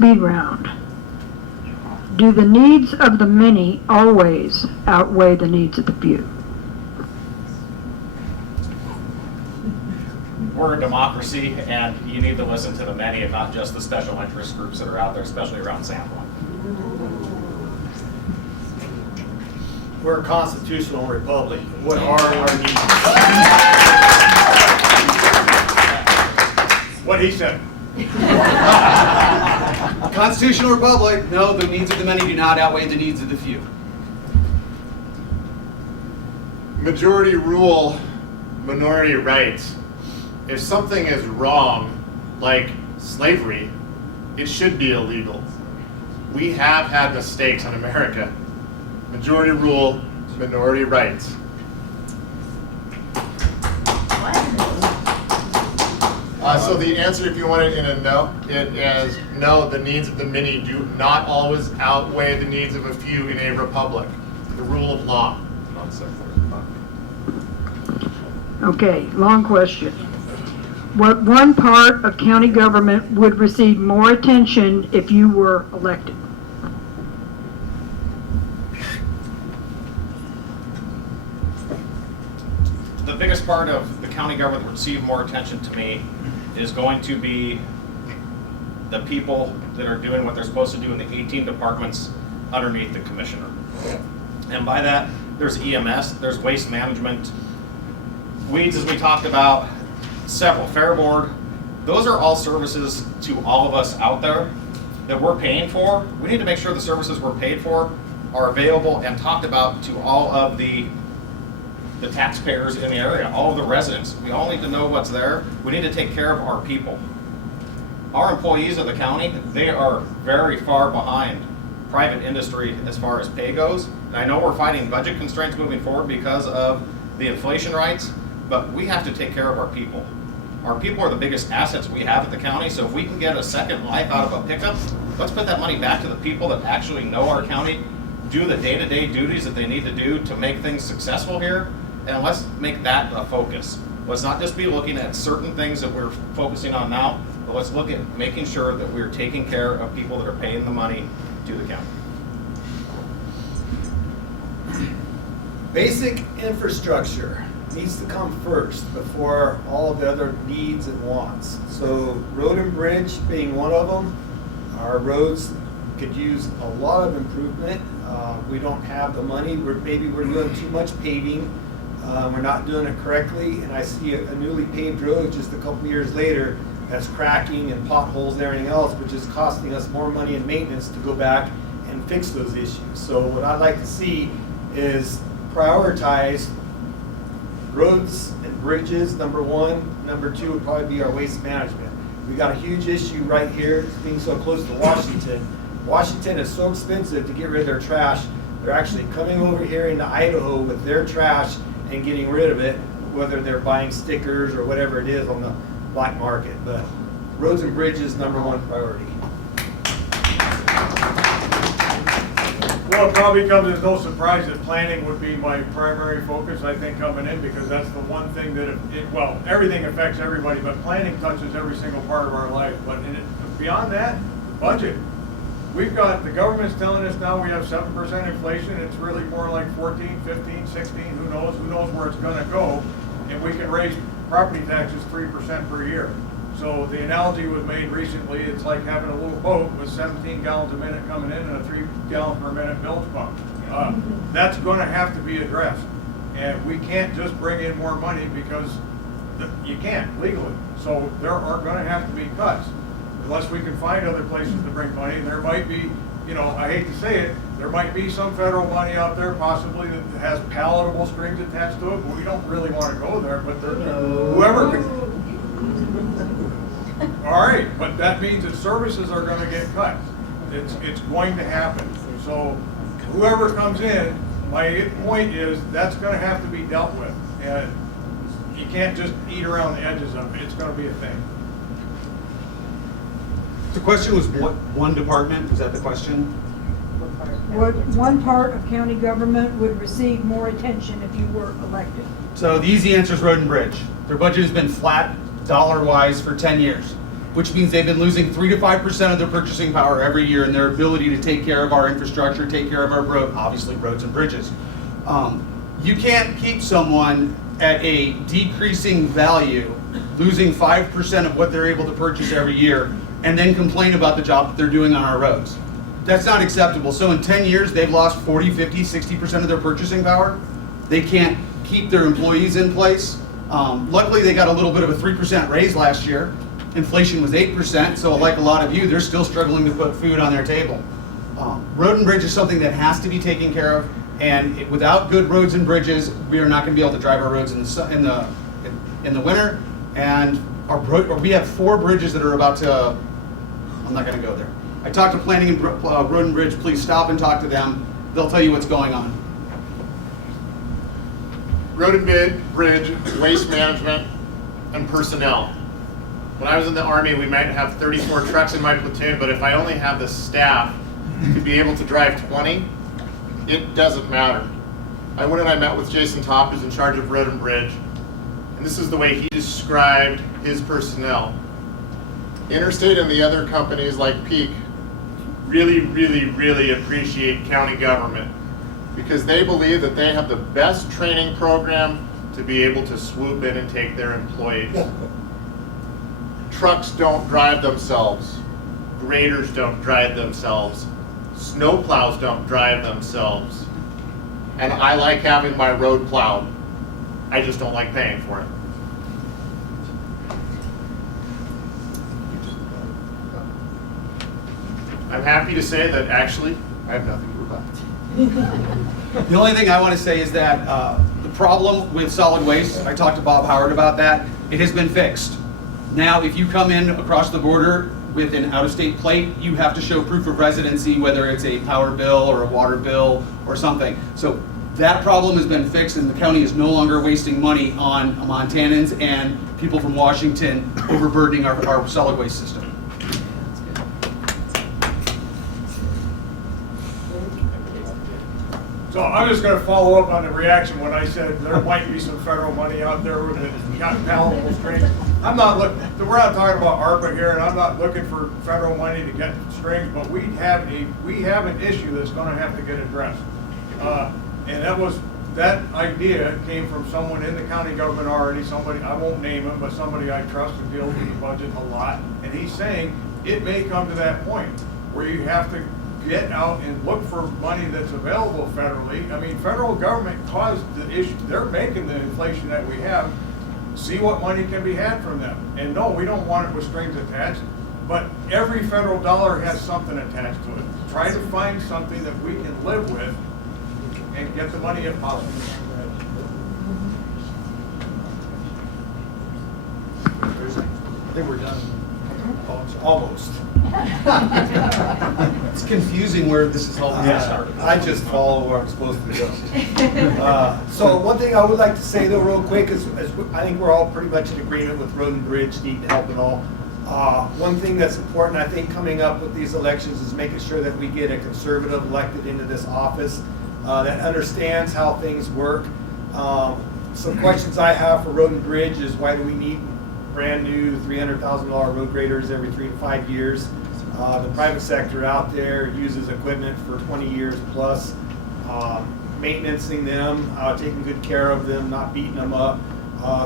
speed round. Do the needs of the many always outweigh the needs of the few? We're a democracy, and you need to listen to the many and not just the special interest groups that are out there, especially around Sandpoint. We're a constitutional republic. What are our needs? What he said. Constitutional republic, no, the needs of the many do not outweigh the needs of the few. Majority rule, minority rights. If something is wrong, like slavery, it should be illegal. We have had mistakes in America. Majority rule, minority rights. So the answer, if you want it in a no, it is no, the needs of the many do not always outweigh the needs of a few in a republic. The rule of law. Okay, long question. What one part of county government would receive more attention if you were elected? The biggest part of the county government that would receive more attention to me is going to be the people that are doing what they're supposed to do in the 18 departments underneath the commissioner. And by that, there's EMS, there's waste management, weeds, as we talked about, several, Fair Board. Those are all services to all of us out there that we're paying for. We need to make sure the services we're paid for are available and talked about to all of the taxpayers in the area, all of the residents. We all need to know what's there. We need to take care of our people. Our employees of the county, they are very far behind private industry as far as pay goes. And I know we're fighting budget constraints moving forward because of the inflation rates, but we have to take care of our people. Our people are the biggest assets we have at the county, so if we can get a second life out of a pickup, let's put that money back to the people that actually know our county, do the day-to-day duties that they need to do to make things successful here, and let's make that a focus. Let's not just be looking at certain things that we're focusing on now, but let's look at making sure that we're taking care of people that are paying the money to the county. Basic infrastructure needs to come first before all the other needs and wants. So road and bridge being one of them. Our roads could use a lot of improvement. We don't have the money. Maybe we're doing too much paving. We're not doing it correctly, and I see a newly paved road just a couple years later that's cracking and potholes and everything else, which is costing us more money in maintenance to go back and fix those issues. So what I'd like to see is prioritize roads and bridges, number one. Number two would probably be our waste management. We got a huge issue right here, being so close to Washington. Washington is so expensive to get rid of their trash. They're actually coming over here into Idaho with their trash and getting rid of it, whether they're buying stickers or whatever it is on the black market. But roads and bridges, number one priority. Well, it probably comes as no surprise that planning would be my primary focus, I think, coming in, because that's the one thing that, well, everything affects everybody, but planning touches every single part of our life. But beyond that, budget. We've got, the government's telling us now we have 7% inflation. It's really more like 14, 15, 16, who knows where it's gonna go. And we can raise property taxes 3% per year. So the analogy was made recently, it's like having a little boat with 17 gallons a minute coming in and a 3 gallon per minute bilge pump. That's gonna have to be addressed. And we can't just bring in more money because you can't legally. So there are gonna have to be cuts. Unless we can find other places to bring money. And there might be, I hate to say it, there might be some federal money out there possibly that has palatable strings attached to it, but we don't really want to go there. But whoever can. All right, but that means that services are going to get cut. It's going to happen. So whoever comes in, my point is that's going to have to be dealt with. And you can't just eat around the edges of it. It's going to be a thing. The question was what one department? Was that the question? What one part of county government would receive more attention if you were elected? So the easy answer is road and bridge. Their budget has been flat dollar-wise for 10 years. which means they've been losing 3 to 5% of their purchasing power every year in their ability to take care of our infrastructure, take care of our obviously roads and bridges. You can't keep someone at a decreasing value, losing 5% of what they're able to purchase every year, and then complain about the job that they're doing on our roads. That's not acceptable. So in 10 years, they've lost 40, 50, 60% of their purchasing power. They can't keep their employees in place. Luckily, they got a little bit of a 3% raise last year. Inflation was 8%, so like a lot of you, they're still struggling to put food on their table. Road and bridge is something that has to be taken care of, and without good roads and bridges, we are not going to be able to drive our roads in the winter. And we have 4 bridges that are about to. I'm not going to go there. I talked to Planning and Road and Bridge. Please stop and talk to them. They'll tell you what's going on. Road and bridge, waste management, and personnel. When I was in the Army, we might have 34 trucks in my platoon, but if I only have the staff to be able to drive 20, it doesn't matter. I went and I met with Jason Topp, who's in charge of Road and Bridge, and this is the way he described his personnel. Interstate and the other companies like Peak really, really, really appreciate county government because they believe that they have the best training program to be able to swoop in and take their employees. Trucks don't drive themselves. Graders don't drive themselves. Snowplows don't drive themselves. And I like having my road plowed. I just don't like paying for it. I'm happy to say that actually I have nothing to rebut. The only thing I want to say is that the problem with solid waste, I talked to Bob Howard about that, it has been fixed. Now, if you come in across the border with an out-of-state plate, you have to show proof of residency, whether it's a power bill or a water bill or something. So that problem has been fixed, and the county is no longer wasting money on Montanans and people from Washington overburdening our solid waste system. So I'm just gonna follow up on the reaction when I said there might be some federal money out there that got palatable strings. We're not talking about ARPA here, and I'm not looking for federal money to get strings, but we have an issue that's gonna have to get addressed. And that idea came from someone in the county government already, somebody, I won't name him, but somebody I trust who deals with the budget a lot. And he's saying it may come to that point where you have to get out and look for money that's available federally. I mean, federal government caused the issue. They're making the inflation that we have. See what money can be had from them. And no, we don't want it with strings attached, but every federal dollar has something attached to it. Try to find something that we can live with and get the money if possible. I think we're done. Almost. It's confusing where this is all started. I just follow where I'm supposed to go. So one thing I would like to say though real quick is I think we're all pretty much in agreement with Road and Bridge need help and all. One thing that's important I think coming up with these elections is making sure that we get a conservative elected into this office that understands how things work. Some questions I have for Road and Bridge is why do we need brand new $300,000 road graders every 3 to 5 years? The private sector out there uses equipment for 20 years plus, maintaining them, taking good care of them, not beating them up.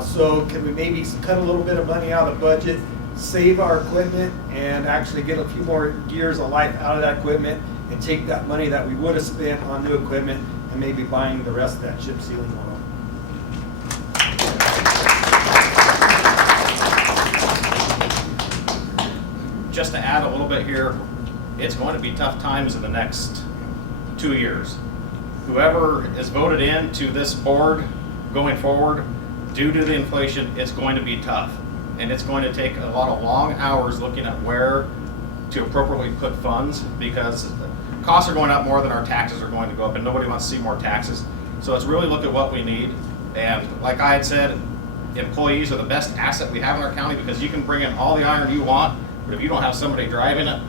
So can we maybe cut a little bit of money out of the budget, save our equipment, and actually get a few more years of life out of that equipment, and take that money that we would have spent on new equipment and maybe buying the rest of that chip sealing oil? Just to add a little bit here, it's going to be tough times in the next 2 years. Whoever is voted in to this board going forward, due to the inflation, it's going to be tough. And it's going to take a lot of long hours looking at where to appropriately put funds because costs are going up more than our taxes are going to go up, and nobody wants to see more taxes. So let's really look at what we need. And like I had said, employees are the best asset we have in our county because you can bring in all the iron you want, but if you don't have somebody driving it,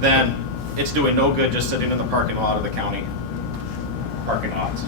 then it's doing no good just sitting in the parking lot of the county parking lots.